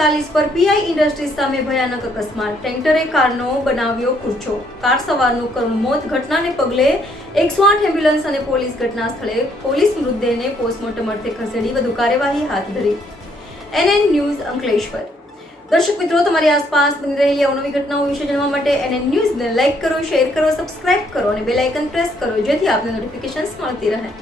48 પર PI industries સામે ભયાનક અકસ્માત, ટેન્કરે કારનો બનાવ્યો કૂચો, કાર સવારનું કરુણ મોત. ઘટનાને પગલે 108 એમ્બ્યુલન્સ અને પોલીસ ઘટના સ્થળે પોલીસ મૃતદેહને પોસ્ટમોર્ટમ અર્થે ખસેડી વધુ કાર્યવાહી હાથ ધરી. NN news Ankleshwar. દર્શક મિત્રો, તમારી આસપાસ બની રહેલી અવનવી ઘટનાઓ વિશે જાણવા માટે NN ન્યૂઝને લાઇક કરો, શેર કરો, સબસ્ક્રાઇબ કરો અને બેલ આઇકન પ્રેસ કરો, જેથી આપને નોટિફિકેશન્સ મળતી રહે.